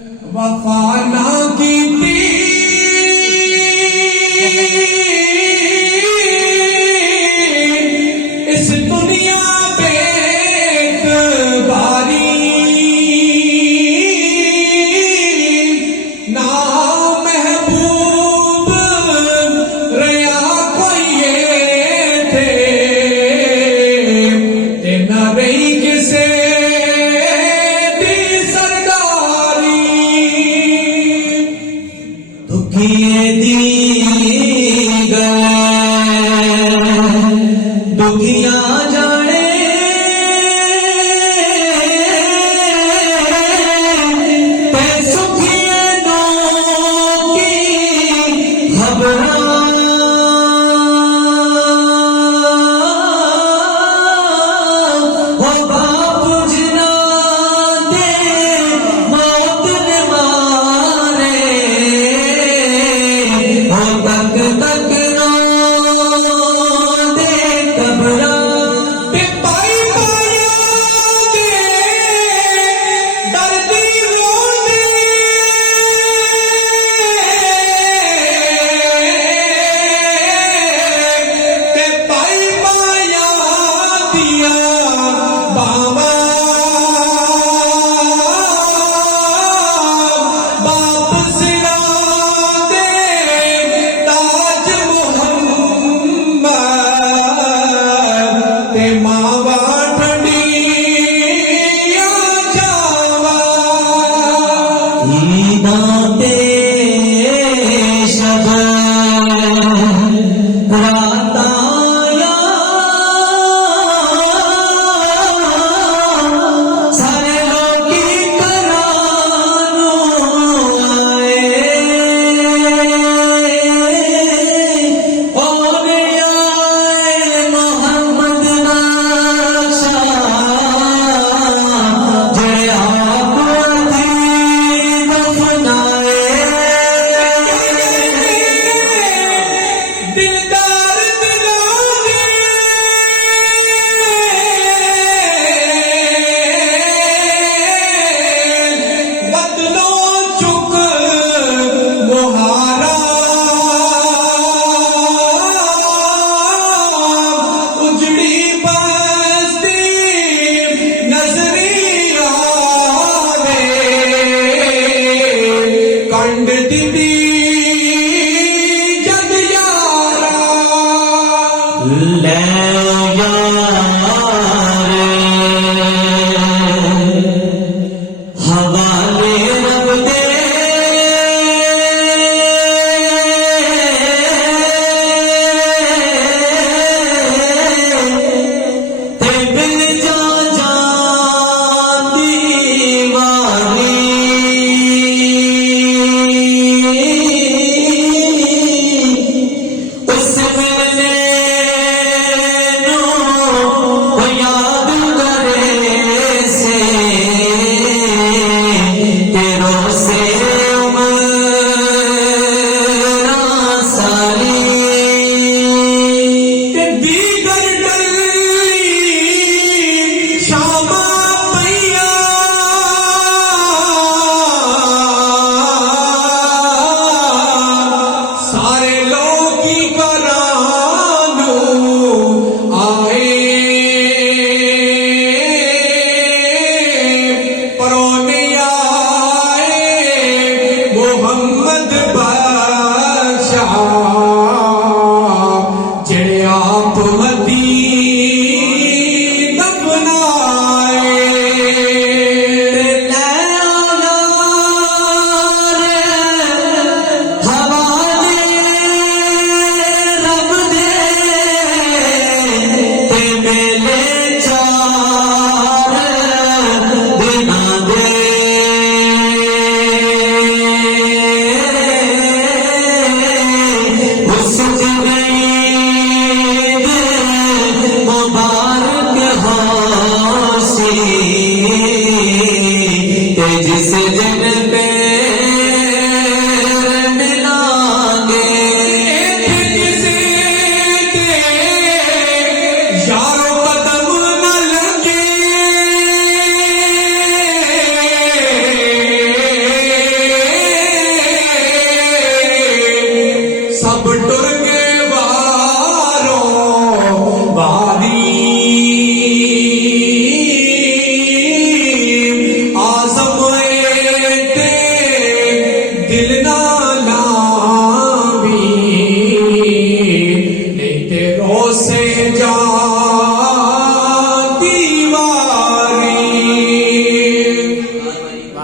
वफा ना कीती इस दुनिया बेकबारी ना महबूब रया कोई ये थे ते ना रही किसे दुखिए दी गए दुखिया जाने पे सुखिए नो की खबरा हो बाप जना दे मौत ने मारे तक तक नो दे कबरा ते पाई पाया दे दर्दी रोने ते पाई पाया दिया बाबा बाप सिरा मावा ठंडिया जावा दाते शब राताया सारे लोग की करानो आए और आए मोहम्मद जय आप दफनाए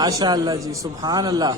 माशाअल्लाह जी, सुभान अल्लाह।